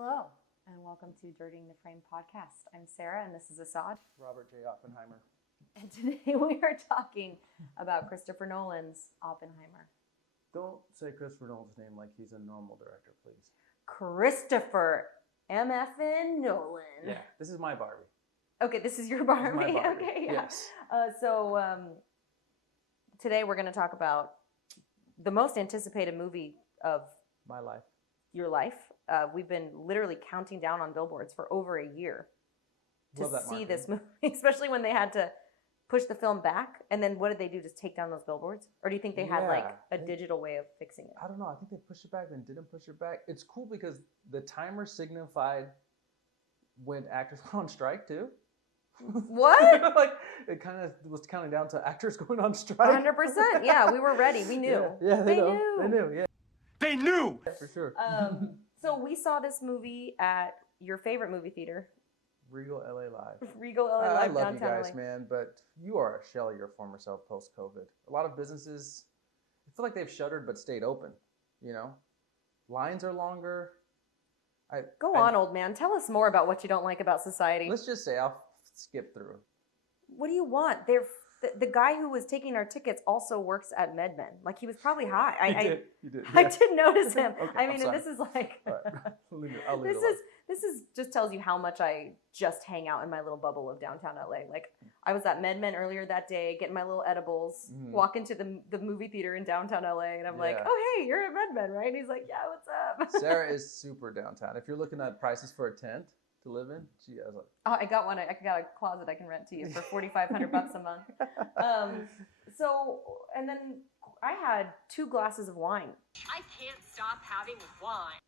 Hello, and welcome to Dirtying the Frame podcast. I'm Sarah, and this is Assad. Robert J. Oppenheimer. And today we are talking about Christopher Nolan's Oppenheimer. Don't say Christopher Nolan's name like he's a normal director, please. Christopher MFN Nolan. Yeah, this is my Barbie. Okay, this is your Barbie? This is my Barbie. Okay, yeah. Yes. Today we're going to talk about the most anticipated movie of My life. your life. We've been literally counting down on billboards for over a year to Love that see marketing. this movie, especially when they had to push the film back. And then what did they do? Just take down those billboards? Or do you think they had like a digital way of fixing it? I don't know. I think they pushed it back, then didn't push it back. It's cool because the timer signified when actors went on strike too. What? Like it kind of was counting down to actors going on strike. 100%. Yeah, we were ready. We knew. Yeah, They know. knew. They knew. Yeah. They knew! Yeah, for sure. So we saw this movie at your favorite movie theater, Regal LA Live. Regal LA I Live, love you downtown guys, LA. man, but you are a shell of your former self post-COVID. A lot of businesses, I feel like they've shuttered but stayed open, you know? Lines are longer. Go on, old man. Tell us more about what you don't like about society. Let's just say I'll skip through. What do you want? The guy who was taking our tickets also works at MedMen. Like, he was probably high. You did. I Yeah. did notice him. Okay, I I'm mean, and sorry. this is like, All right. I'll leave it this is just tells you how much I just hang out in my little bubble of downtown LA. Like, I was at MedMen earlier that day, getting my little edibles, Mhm. walk into the movie theater in downtown LA, and I'm like, Yeah. oh, hey, you're at MedMen, right? And he's like, yeah, what's up? Sarah is super downtown. If you're looking at prices for a tent to live in, she has a... Oh, I got one. I got a closet I can rent to you for $4,500 a month. And then I had 2 glasses of wine I can't stop having wine.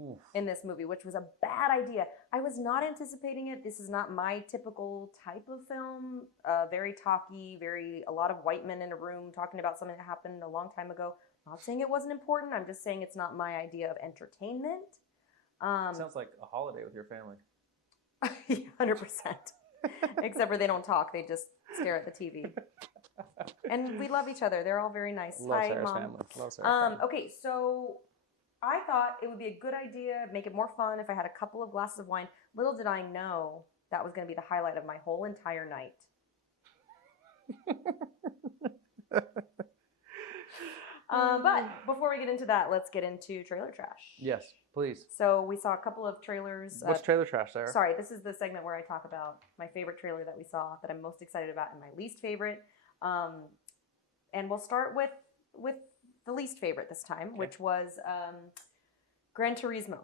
Oof. in this movie, which was a bad idea. I was not anticipating it. This is not my typical type of film. Very talky, a lot of white men in a room talking about something that happened a long time ago. Not saying it wasn't important. I'm just saying it's not my idea of entertainment. Sounds like a holiday with your family. 100%. Except for they don't talk. They just stare at the TV. And we love each other. They're all very nice. Love Hi, Sarah's Mom. family. Love Sarah's family. Okay, so I thought it would be a good idea, make it more fun if I had a couple of glasses of wine. Little did I know that was going to be the highlight of my whole entire night. But before we get into that, let's get into trailer trash. Yes, please. So we saw a couple of trailers. What's trailer trash, Sarah? Sorry, this is the segment where I talk about my favorite trailer that we saw, that I'm most excited about, and my least favorite. And we'll start with the least favorite this time, Okay. which was Gran Turismo.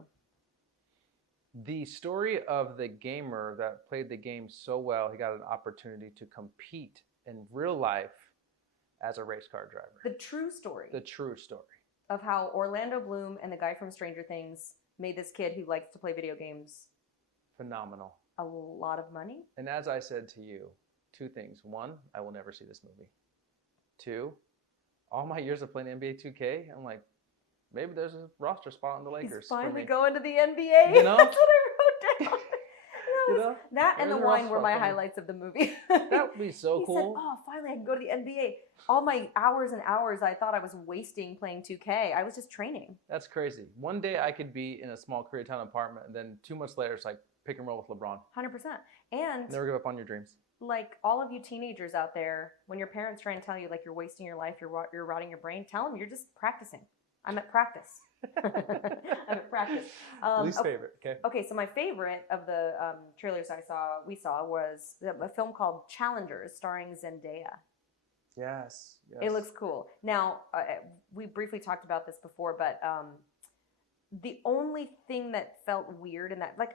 The story of the gamer that played the game so well, he got an opportunity to compete in real life as a race car driver. The true story The true story. of how Orlando Bloom and the guy from Stranger Things made this kid who likes to play video games Phenomenal. a lot of money. And as I said to you, 2 things. 1, I will never see this movie. 2, all my years of playing NBA 2K, I'm like, maybe there's a roster spot on the Lakers. He's finally for me. going to the NBA. You know? That's what I wrote down. You know? That and the There's a wine roster were my spot for me. highlights of the movie. That would be so He cool. said, oh, finally I can go to the NBA. All my hours and hours I thought I was wasting playing 2K. I was just training. That's crazy. One day I could be in a small Koreatown apartment, and then 2 months later, it's like pick and roll with LeBron. 100%. And Never give up on your dreams. like all of you teenagers out there, when your parents try and tell you like you're wasting your life, you're rotting your brain, tell them you're just practicing. I'm at practice. I'm at practice. Least okay, favorite, okay? okay, so my favorite of the trailers we saw was a film called Challengers, starring Zendaya. Yes. It looks cool. Now, we briefly talked about this before, but the only thing that felt weird in that, like,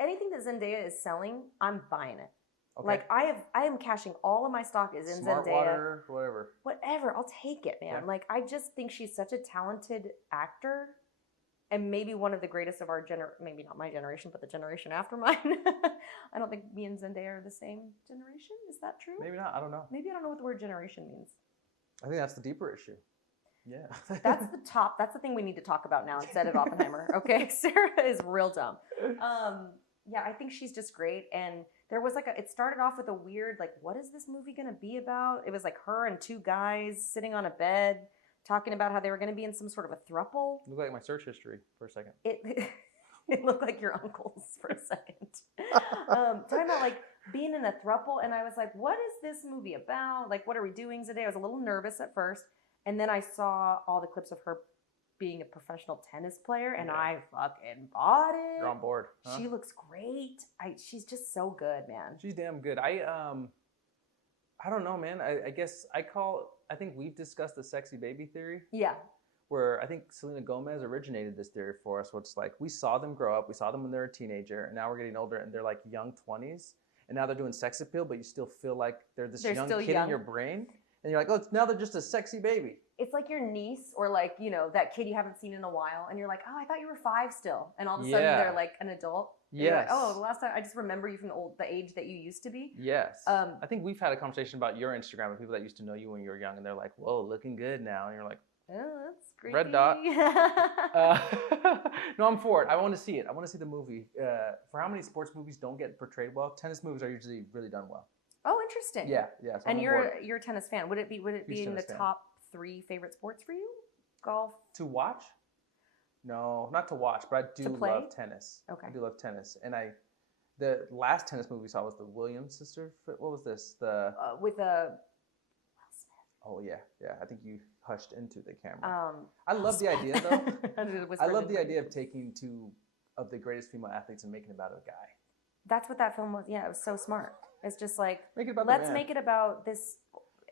anything that Zendaya is selling, I'm buying it. okay. Like, I am cashing all of my stock is in Smart Zendaya. water, whatever. Whatever, I'll take it, man. Yeah. Like, I just think she's such a talented actor, and maybe one of the greatest of our maybe not my generation, but the generation after mine. I don't think me and Zendaya are the same generation. Is that true? Maybe not. I don't know. Maybe I don't know what the word generation means. I think that's the deeper issue. Yeah. That's the top. That's the thing we need to talk about now instead of Oppenheimer. Okay, Sarah is real dumb. Yeah, I think she's just great. And there was like it started off with a weird, like, what is this movie going to be about? It was like her and 2 guys sitting on a bed talking about how they were going to be in some sort of a throuple. Look like my search history for a second. It They look like your uncles for a second. Talking about like being in a throuple, and I was like, what is this movie about? Like, what are we doing today? I was a little nervous at first, and then I saw all the clips of her being a professional tennis player, and I fucking bought it. You're on board. Huh? She looks great. She's just so good, man. She's damn good. I don't know, man. I guess I think we've discussed the sexy baby theory. Yeah. Where I think Selena Gomez originated this theory for us, where it's like we saw them grow up, we saw them when they were a teenager, and now we're getting older and they're like young 20s, and now they're doing sex appeal, but you still feel like they're this young kid in your brain, and you're like, oh, now they're just a sexy baby. It's like your niece or like, you know, that kid you haven't seen in a while, and you're like, oh, I thought you were 5 still, and all of a sudden they're like an adult. Yes. Like, oh, the last time I just remember you from the age that you used to be. Yes. I think we've had a conversation about your Instagram with people that used to know you when you were young, and they're like, whoa, looking good now, and you're like, oh, that's creepy. Red dot. No, I'm for it. I want to see it. I want to see the movie. For how many sports movies don't get portrayed well, tennis movies are usually really done well. Oh, interesting. Yeah. So and you're a tennis fan. Would it be in the top 3 favorite sports for you? Golf? To watch? No, not to watch, but I do love tennis. Okay. I do love tennis, and the last tennis movie we saw was the Williams sisters. What was this? With Will Smith. Oh yeah. I think you hushed into the camera. I love the idea though. I love the idea of taking 2 of the greatest female athletes and making it about a guy. That's what that film was. Yeah, it was so smart. It's just like, let's make it about this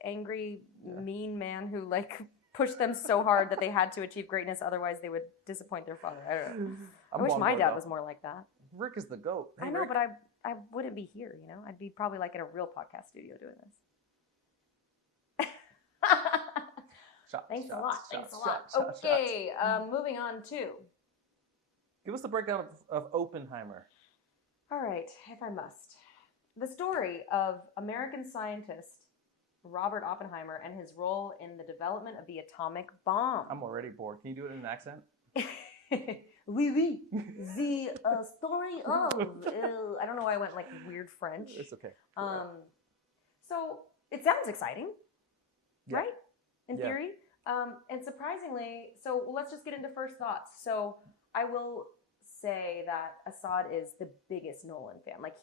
angry, mean man who like pushed them so hard that they had to achieve greatness, otherwise they would disappoint their father. I don't know. I wish my dad was more like that. Rick is the GOAT. Hey, I know, Rick. But I wouldn't be here, you know? I'd be probably like in a real podcast studio doing this. Thanks a lot. Okay, moving on to... Give us the breakdown of Oppenheimer. All right, if I must. The story of American scientist Robert Oppenheimer and his role in the development of the atomic bomb. I'm already bored. Can you do it in an accent? Oui. The story of... I don't know why I went like weird French. It's okay. So it sounds exciting, right? In theory. And surprisingly, so let's just get into first thoughts. So I will say that Assad is the biggest Nolan fan. Like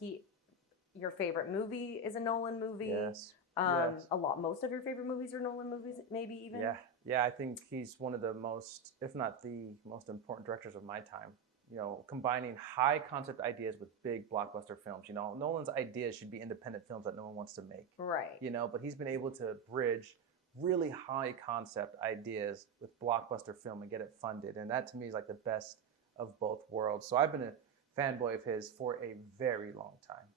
your favorite movie is a Nolan movie. Yes. Most of your favorite movies are Nolan movies, maybe even. Yeah. I think he's one of the most, if not the most important directors of my time. You know, combining high concept ideas with big blockbuster films. You know, Nolan's ideas should be independent films that no one wants to make. Right. You know, but he's been able to bridge really high concept ideas with blockbuster film and get it funded. And that to me is like the best of both worlds. So I've been a fanboy of his for a very long time.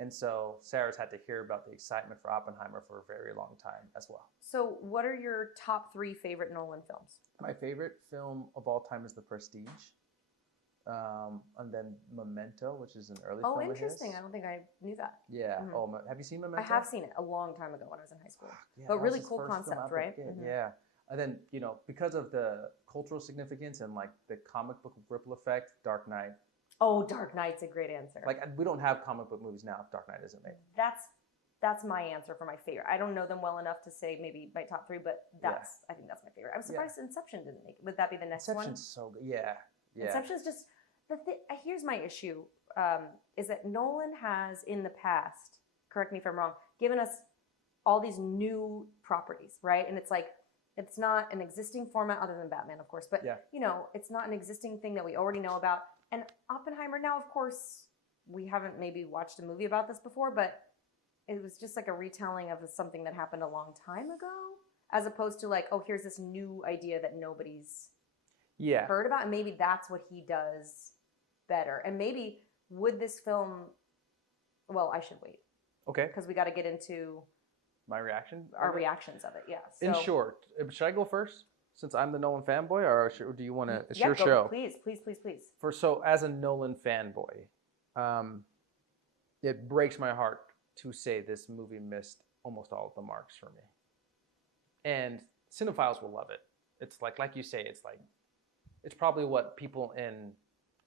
And so Sarah's had to hear about the excitement for Oppenheimer for a very long time as well. So what are your top 3 favorite Nolan films? My favorite film of all time is The Prestige. And then Memento, which is an early film. Oh, interesting. I don't think I knew that. Yeah. Mm-hmm. Oh, have you seen Memento? I have seen it a long time ago when I was in high school. But really cool concept, right? Mm-hmm. Yeah. And then, you know, because of the cultural significance and like the comic book ripple effect, Dark Knight. Oh, Dark Knight's a great answer. Like, we don't have comic book movies now if Dark Knight isn't made. That's my answer for my favorite. I don't know them well enough to say maybe my top 3, but I think that's my favorite. I'm surprised Inception didn't make it. Would that be the next one? Inception's so good. Yeah. Inception's just here's my issue, is that Nolan has in the past, correct me if I'm wrong, given us all these new properties, right? And it's like, it's not an existing format other than Batman, of course, but you know, it's not an existing thing that we already know about. And Oppenheimer, now, of course, we haven't maybe watched a movie about this before, but it was just like a retelling of something that happened a long time ago, as opposed to like, oh, here's this new idea that nobody's heard about. And maybe that's what he does better. And maybe would this film, well, I should wait. Okay. Because we got to get into my reaction? Our reactions of it, yeah. So, in short, should I go first? Since I'm the Nolan fanboy, or do you want to? It's your show. Please. So, as a Nolan fanboy, it breaks my heart to say this movie missed almost all of the marks for me. And cinephiles will love it. It's like you say, it's probably what people in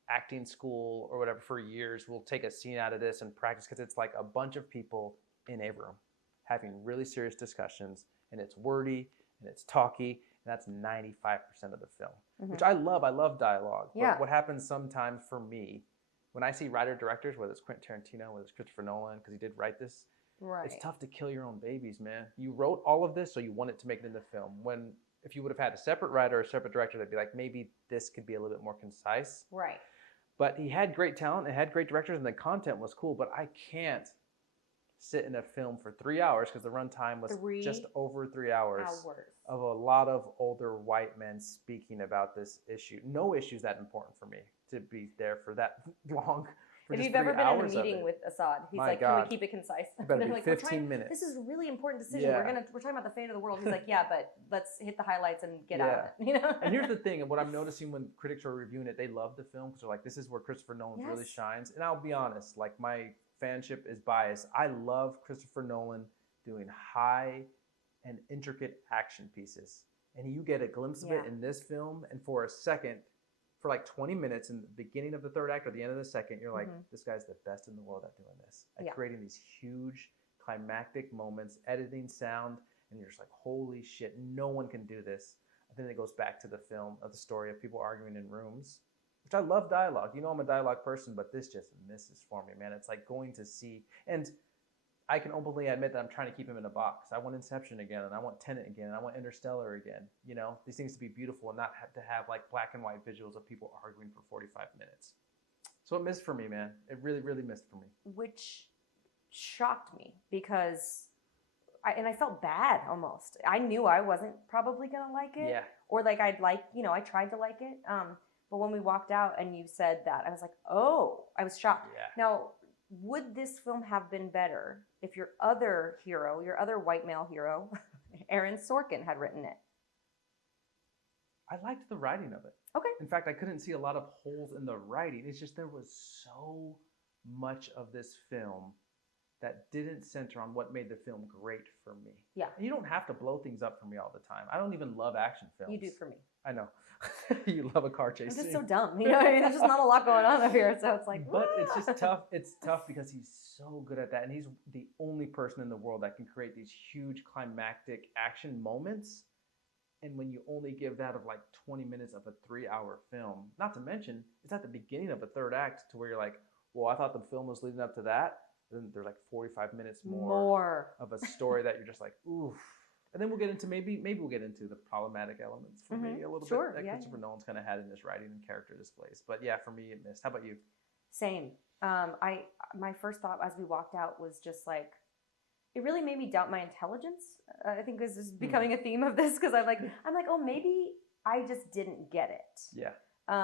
acting school or whatever for years will take a scene out of this and practice, because it's like a bunch of people in a room having really serious discussions, and it's wordy and it's talky, that's 95% of the film, Mhm. which I love. I love dialogue. Yeah. But what happens sometimes for me, when I see writer-directors, whether it's Quentin Tarantino, whether it's Christopher Nolan, because he did write this, Right. it's tough to kill your own babies, man. You wrote all of this, so you wanted to make it into film. When if you would have had a separate writer or a separate director, they'd be like, maybe this could be a little bit more concise. Right. But he had great talent, and had great directors, and the content was cool. But I can't sit in a film for 3 hours because the runtime was 3 just over 3 hours hours. of a lot of older white men speaking about this issue. No issue is that important for me to be there for that long. For If just you've ever 3 been in a hours of meeting it. with Assad, he's My like, God. "Can we keep it concise?" It better They're be like, 15 minutes. This is a really important decision. Yeah. We're talking about the fate of the world. He's like, "Yeah, but let's hit the highlights and get out Yeah. of it." You know. And here's the thing, and what I'm noticing when critics are reviewing it, they love the film because they're like, this is where Christopher Nolan really Yes. shines. And I'll be honest, like my fanship is biased. I love Christopher Nolan doing high and intricate action pieces. And you get a glimpse of it Yeah. in this film, and for a second, for like 20 minutes in the beginning of the third act or the end of the second, you're like, Mhm. this guy's the best in the world at doing this. At Yeah. creating these huge climactic moments, editing sound, and you're just like, holy shit, no one can do this. And then it goes back to the film of the story of people arguing in rooms, which I love dialogue. You know, I'm a dialogue person, but this just misses for me, man. It's like going to see, and I can openly admit that I'm trying to keep him in a box. I want Inception again, and I want Tenet again, and I want Interstellar again. You know, these things to be beautiful and not have to have like black and white visuals of people arguing for 45 minutes. So it missed for me, man. It really, really missed for me. Which shocked me because I felt bad almost. I knew I wasn't probably gonna like it, Yeah. or like I tried to like it. But when we walked out and you said that, I was like, oh, I was shocked. Yeah. Now, would this film have been better if your other hero, your other white male hero, Aaron Sorkin, had written it? I liked the writing of it. Okay. In fact, I couldn't see a lot of holes in the writing. It's just there was so much of this film that didn't center on what made the film great for me. Yeah. And you don't have to blow things up for me all the time. I don't even love action films. You do for me. I know. You love a car chase I'm just scene. so dumb. You know what I mean? There's just not a lot going on up here. So it's like, But it's just tough. It's tough because he's so good at that. And he's the only person in the world that can create these huge climactic action moments. And when you only give that of like 20 minutes of a 3-hour film, not to mention, it's at the beginning of a third act to where you're like, well, I thought the film was leading up to that. Then there's like 45 minutes more of a story that you're just like, oof. And then we'll get into maybe we'll get into the problematic elements for me a little bit that Christopher Nolan's kind of had in his writing and character displays. But yeah, for me, it missed. How about you? Same. My first thought as we walked out was just like, it really made me doubt my intelligence. I think this is becoming a theme of this because I'm like, oh, maybe I just didn't get it. Yeah.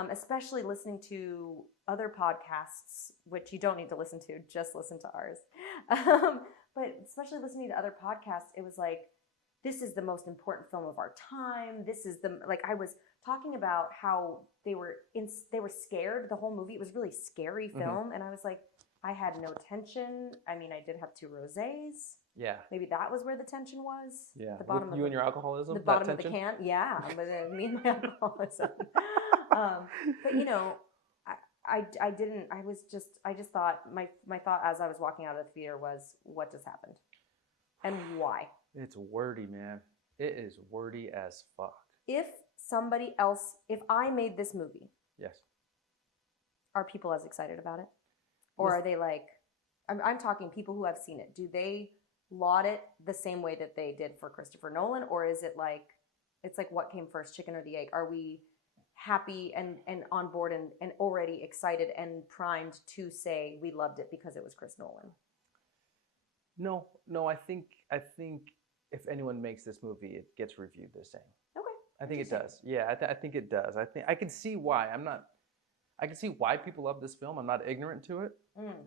Especially listening to other podcasts, which you don't need to listen to, just listen to ours. But especially listening to other podcasts, it was like, this is the most important film of our time. This is I was talking about how they were scared the whole movie. It was a really scary film. And I was like, I had no tension. I mean, I did have 2 rosés. Yeah. Maybe that was where the tension was. Yeah. The bottom With you and your alcoholism? The bottom of the can. Yeah. But me and my alcoholism. But you know, I just thought my thought as I was walking out of the theater was, what just happened? And why? It's wordy, man. It is wordy as fuck. If I made this movie, Yes. are people as excited about it? Or are they like, I'm talking people who have seen it. Do they laud it the same way that they did for Christopher Nolan? Or is it like, it's like what came first, chicken or the egg? Are we happy and on board and already excited and primed to say we loved it because it was Chris Nolan? No, I think if anyone makes this movie, it gets reviewed the same. Okay. I think it does. Yeah, I think it does. I can see why. I can see why people love this film. I'm not ignorant to it.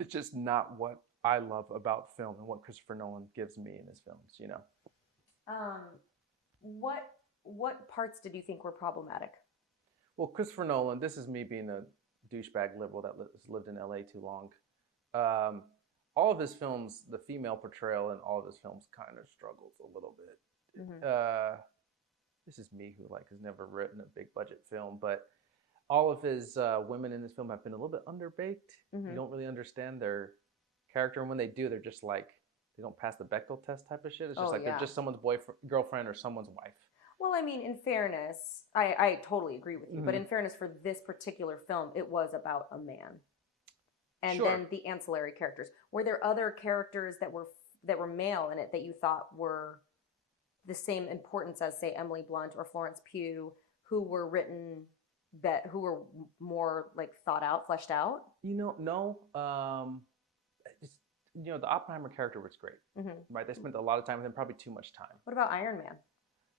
It's just not what I love about film and what Christopher Nolan gives me in his films, you know. What parts did you think were problematic? Well, Christopher Nolan, this is me being a douchebag liberal that has lived in LA too long. All of his films, the female portrayal in all of his films kind of struggles a little bit. This is me who has never written a big budget film, but all of his women in this film have been a little bit underbaked. You don't really understand their character, and when they do, they're just like, they don't pass the Bechdel test type of shit. It's just they're just someone's girlfriend or someone's wife. Well, I mean, in fairness, I totally agree with you. But in fairness, for this particular film, it was about a man, and Sure. then the ancillary characters. Were there other characters that were male in it that you thought were the same importance as, say, Emily Blunt or Florence Pugh, who were written who were more like thought out, fleshed out? No. The Oppenheimer character was great, right? They spent a lot of time with him, probably too much time. What about Iron Man?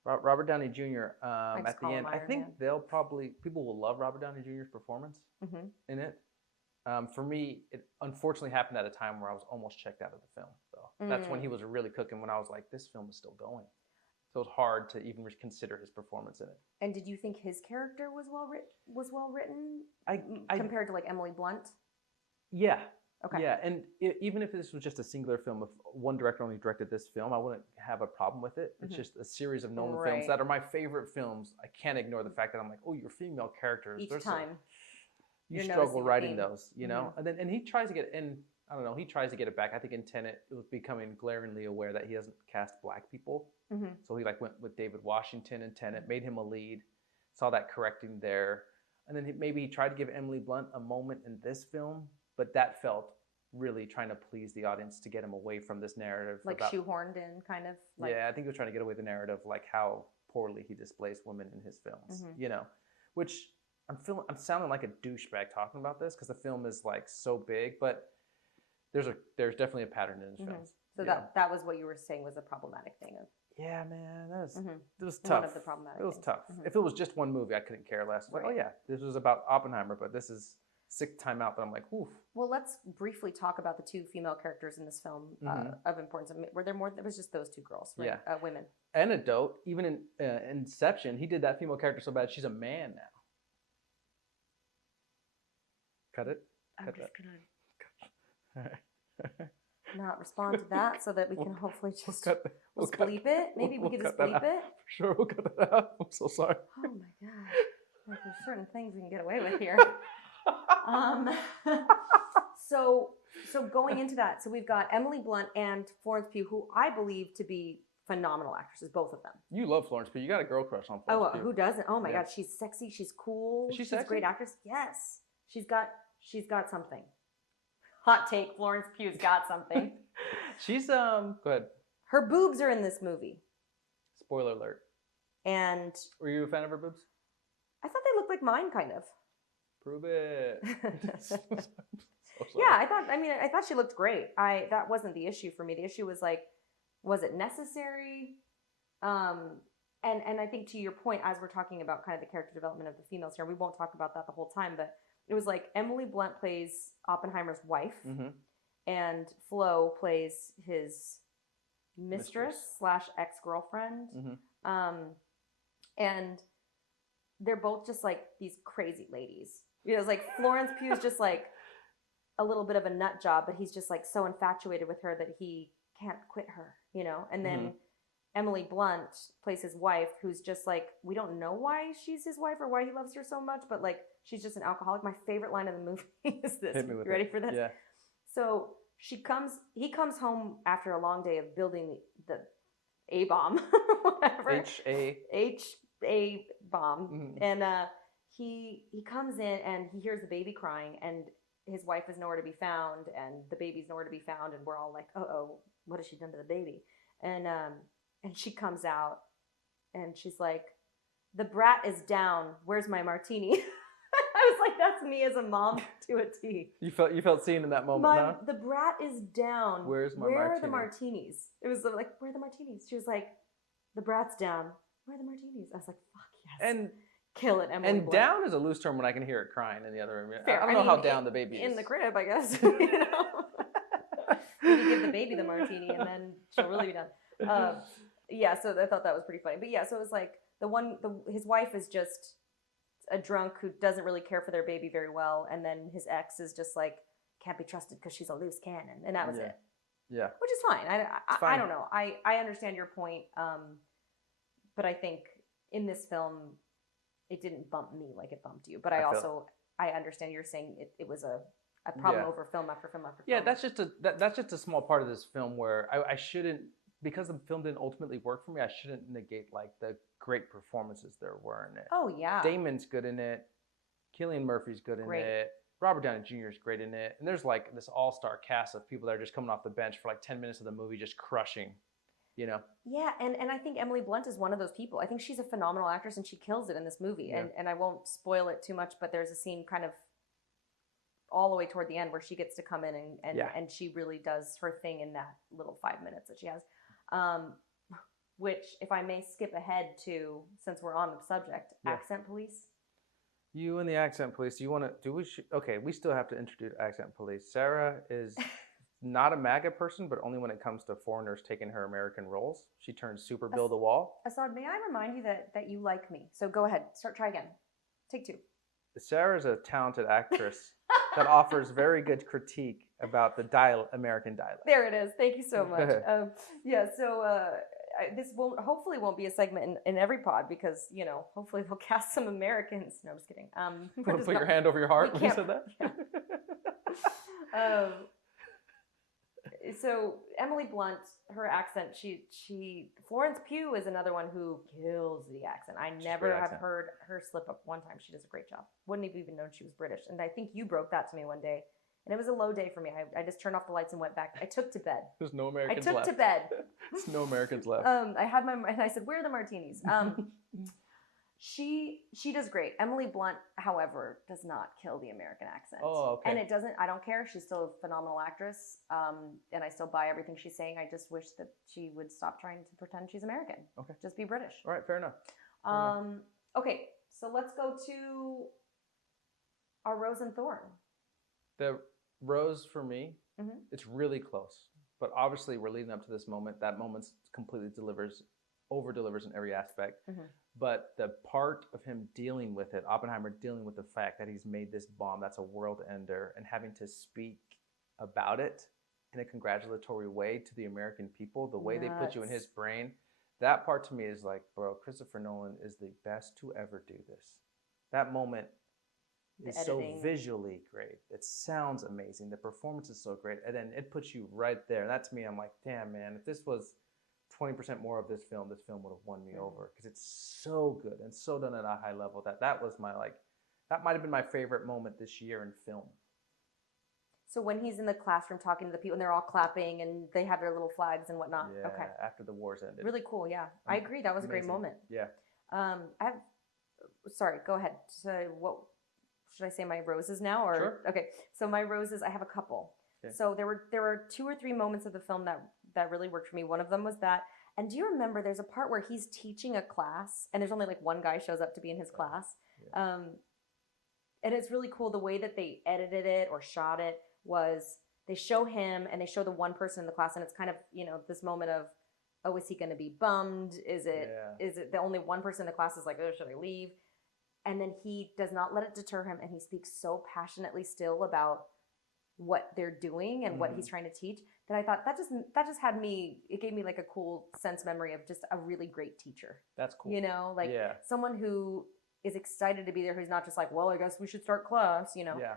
Robert Downey Jr. At the end, I think Man. people will love Robert Downey Jr.'s performance in it. For me, it unfortunately happened at a time where I was almost checked out of the film. So that's when he was really cooking. When I was like, this film is still going. So it was hard to even consider his performance in it. And did you think his character was well written compared to like Emily Blunt? Yeah. Okay. Yeah, and even if this was just a singular film, if one director only directed this film, I wouldn't have a problem with it. It's just a series of Nolan films that are my favorite films. I can't ignore the fact that I'm like, oh, your female characters. Each time. You struggle writing those, you know? And he tries to get I don't know, he tries to get it back. I think in Tenet, it was becoming glaringly aware that he doesn't cast black people. So he went with David Washington in Tenet, made him a lead, saw that correcting there. And then maybe he tried to give Emily Blunt a moment in this film, but that felt really trying to please the audience to get him away from this narrative. Like shoehorned in, kind of. Yeah, I think he was trying to get away with the narrative, like how poorly he displays women in his films, which I'm sounding like a douchebag talking about this because the film is like so big, but there's definitely a pattern in his films. So that was what you were saying was a problematic thing. Yeah, man, it was tough. One of the problematic It was things. tough. If it was just one movie, I couldn't care less. Like, oh yeah, this was about Oppenheimer, but this is sixth time out that I'm like, oof. Well, let's briefly talk about the two female characters in this film of importance. Were there more? There was just those two girls, right? Yeah. Women. Anecdote, even in Inception, he did that female character so bad, she's a man now. Cut it? I'm Cut just that. going to not respond to that so that we can hopefully just we'll bleep it. Maybe we could just bleep it. Sure, we'll cut that out. I'm so sorry. Oh my gosh. Like there's certain things we can get away with here. So going into that, so we've got Emily Blunt and Florence Pugh, who I believe to be phenomenal actresses, both of them. You love Florence Pugh. You got a girl crush on Florence Pugh. Who doesn't? Oh my God, she's sexy. She's cool. She's a great actress. Yes, she's got something. Hot take: Florence Pugh's got something. She's go ahead. Her boobs are in this movie. Spoiler alert. And were you a fan of her boobs? I thought they looked like mine, kind of. Prove it. Yeah, I thought she looked great. That wasn't the issue for me. The issue was like, was it necessary? And I think to your point, as we're talking about kind of the character development of the females here, we won't talk about that the whole time, but it was like Emily Blunt plays Oppenheimer's wife, and Flo plays his mistress / ex-girlfriend. And they're both just like these crazy ladies. It's like Florence Pugh's just like a little bit of a nut job, but he's just like so infatuated with her that he can't quit her, And then Emily Blunt plays his wife, who's just like, we don't know why she's his wife or why he loves her so much, but like she's just an alcoholic. My favorite line of the movie is this. You ready for this? Yeah. So he comes home after a long day of building the A-bomb, whatever. H-A bomb. And he comes in and he hears the baby crying, and his wife is nowhere to be found, and the baby's nowhere to be found, and we're all like, uh-oh, what has she done to the baby? And she comes out and she's like, the brat is down, where's my martini? I was like, that's me as a mom to a T. You felt seen in that moment, huh? The brat is down. Where are the martinis? It was like, where are the martinis? She was like, the brat's down. Where are the martinis? I was like, fuck yes. And kill it, Emily. And Blunt. Down is a loose term when I can hear it crying in the other room. Fair. I don't know how down the baby is. In the crib, I guess. Maybe give the baby the martini and then she'll really be done. Yeah, so I thought that was pretty funny. But yeah, so it was like his wife is just a drunk who doesn't really care for their baby very well, and then his ex is just like, can't be trusted because she's a loose cannon, and that was it. Yeah, which is fine. I don't know. I understand your point, but I think in this film it didn't bump me like it bumped you. But I understand you're saying it was a problem over film after film after film. Yeah, that's just a small part of this film where I shouldn't, because the film didn't ultimately work for me, I shouldn't negate like the great performances there were in it. Oh yeah. Damon's good in it. Cillian Murphy's good in Great. it. Robert Downey Jr. is great in it. And there's like this all-star cast of people that are just coming off the bench for like 10 minutes of the movie just crushing, you know? Yeah, and I think Emily Blunt is one of those people. I think she's a phenomenal actress and she kills it in this movie. Yeah. And I won't spoil it too much, but there's a scene kind of all the way toward the end where she gets to come in and she really does her thing in that little 5 minutes that she has. Which, if I may skip ahead to, since we're on the subject, Accent Police. You and the Accent Police, do you want to, okay, we still have to introduce Accent Police. Sarah is not a MAGA person, but only when it comes to foreigners taking her American roles. She turns super Bill the Wall. Assad, may I remind you that you like me? So go ahead, try again. Take two. Sarah's a talented actress that offers very good critique about the American dialect. There it is. Thank you so much. This hopefully won't be a segment in every pod because, you know, hopefully they'll cast some Americans. No, I'm just kidding. Put your hand over your heart when you said that? Yeah. So Emily Blunt, her accent, she Florence Pugh is another one who kills the accent. I never have heard her slip up one time. She does a great job. Wouldn't have even known she was British. And I think you broke that to me one day. And it was a low day for me. I just turned off the lights and went back. I took to bed. There's no Americans left. I took to bed. There's no Americans left. I had and I said, where are the martinis? She does great. Emily Blunt, however, does not kill the American accent. Oh, okay. And it doesn't, I don't care. She's still a phenomenal actress. And I still buy everything she's saying. I just wish that she would stop trying to pretend she's American. Okay. Just be British. All right, fair enough. Okay, so let's go to our Rose and Thorn. The Rose for me, it's really close. But obviously we're leading up to this moment. That moment completely over-delivers in every aspect. But the part of him dealing with it, Oppenheimer dealing with the fact that he's made this bomb that's a world ender and having to speak about it in a congratulatory way to the American people, the way they put you in his brain, that part to me is like, bro, Christopher Nolan is the best to ever do this. That moment is so visually great. It sounds amazing. The performance is so great. And then it puts you right there. That to me, I'm like, damn, man, if this was 20% more of this film would have won me over because it's so good and so done at a high level that was my, like, that might have been my favorite moment this year in film. So when he's in the classroom talking to the people and they're all clapping and they have their little flags and whatnot. Yeah, okay. After the wars ended. Really cool, yeah. I agree. That was amazing. A great moment. Yeah. Sorry, go ahead. So what should I say, my roses now? Or sure. Okay. So my roses, I have a couple. Okay. So there were 2 or 3 moments of the film that really worked for me. One of them was that. And do you remember there's a part where he's teaching a class and there's only like one guy shows up to be in his class. Yeah. And it's really cool the way that they edited it or shot it was they show him and they show the one person in the class and it's kind of, you know, this moment of, oh, is he going to be bummed? Is it the only one person in the class is like, oh, should I leave? And then he does not let it deter him and he speaks so passionately still about what they're doing and what he's trying to teach that I thought that just had me, it gave me like a cool sense memory of just a really great teacher. That's cool. You know, like someone who is excited to be there, who's not just like, well, I guess we should start class, you know. Yeah.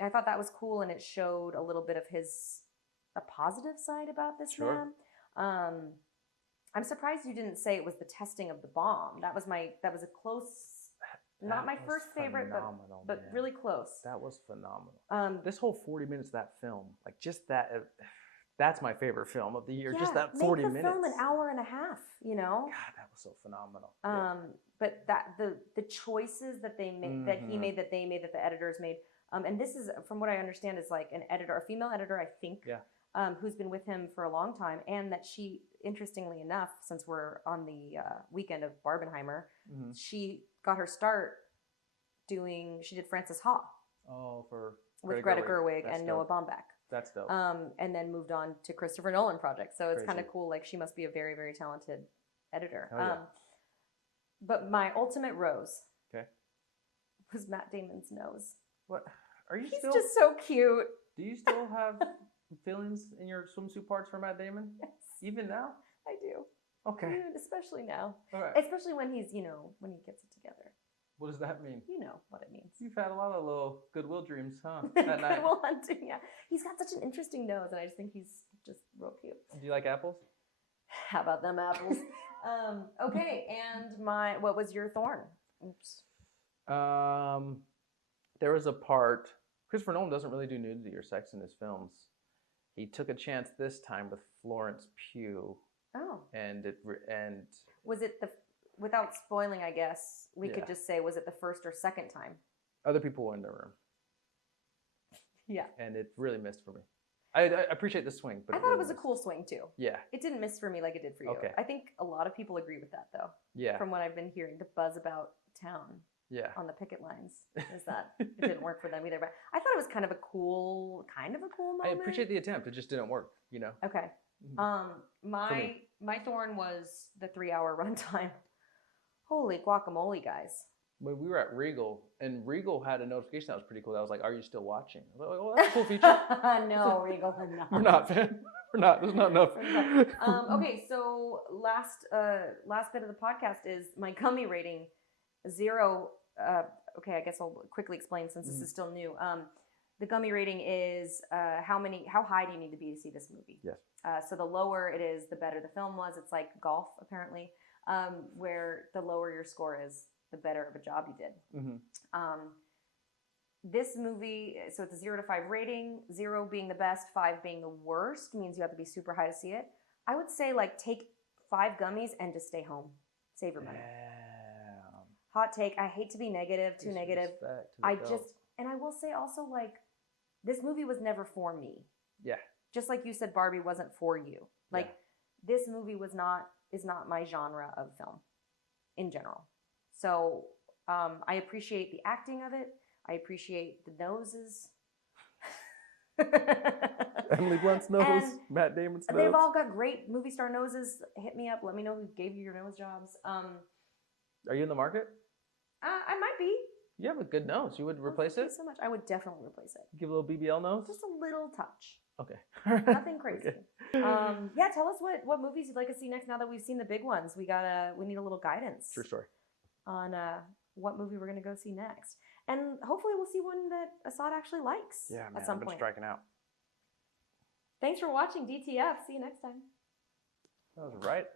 I thought that was cool and it showed a little bit of a positive side about this man. I'm surprised you didn't say it was the testing of the bomb. That was a close, not my first favorite, but really close. That was phenomenal. This whole 40 minutes of that film, like just that's my favorite film of the year. Yeah, just that 40 minutes. Make the film an hour and a half, you know? God, that was so phenomenal. But the choices that they made, that he made, that they made, that the editors made, and this is, from what I understand, is like an editor, a female editor, I think, who's been with him for a long time, and that she, interestingly enough, since we're on the weekend of Barbenheimer, she got her start she did Frances Ha. Oh, with Greta Gerwig and Noah Baumbach. That's dope. And then moved on to Christopher Nolan projects. So it's kind of cool. Like she must be a very, very talented editor. But my ultimate rose was Matt Damon's nose. What? He's just so cute. Do you still have feelings in your swimsuit parts for Matt Damon? Yes. Even now? I do. Okay. Especially now. All right. Especially when he's, when he gets it together. What does that mean? You know what it means. You've had a lot of little Goodwill dreams, huh? That night. Goodwill Hunting, yeah. He's got such an interesting nose, and I just think he's just real cute. Do you like apples? How about them apples? Okay, and what was your thorn? Oops. There was a part. Christopher Nolan doesn't really do nudity or sex in his films. He took a chance this time with Florence Pugh, Oh. and Was it without spoiling, I guess, we could Yeah. just say, was it the first or second time? other people were in the room, Yeah. and it really missed for me. I appreciate the swing, but I thought really it was a missed. cool swing too. Yeah, It didn't miss for me like it did for you. Okay. I think a lot of people agree with that though. yeah, From what I've been hearing, the buzz about town yeah. on the picket lines is that it didn't work for them either. But I thought it was kind of a cool I moment. appreciate the attempt. It just didn't work, you know. Okay. Mhm. My thorn was the 3-hour runtime. Holy guacamole, guys. When we were at Regal, and Regal had a notification that was pretty cool. That was like, "Are you still watching?" I was like, "Oh, that's a cool feature." No, Regal, we're not. We're not, man. We're not. There's not enough. Okay, so last bit of the podcast is my Gummy rating, 0. Okay, I guess I'll quickly explain since this is still new. The Gummy rating is how high do you need to be to see this movie? Yes. So the lower it is, the better the film was. It's like golf, apparently, where the lower your score is, the better of a job you did. Mm-hmm. This movie, so it's a 0 to 5 rating, 0 being the best, 5 being the worst, means you have to be super high to see it. I would say like take 5 gummies and just stay home. Save your money. Hot take. I hate to be negative, too negative. I will say also, like, this movie was never for me. Yeah. Just like you said, Barbie wasn't for you. Like, this movie is not my genre of film in general. So I appreciate the acting of it. I appreciate the noses. Emily Blunt's nose, And Matt Damon's nose. they've all got great movie star noses. Hit me up. Let me know who gave you your nose jobs. Are you in the market? I might be. You have a good nose. You would replace Thank it? you so much. I would definitely replace it. Give a little BBL nose? Just a little touch. Okay. Nothing crazy. Yeah, tell us what movies you'd like to see next now that we've seen the big ones. We need a little guidance True story. on what movie we're gonna go see next. And hopefully we'll see one that Assad actually likes Yeah, man. at some I've been point. striking out. Thanks for watching DTF. See you next time. That was right.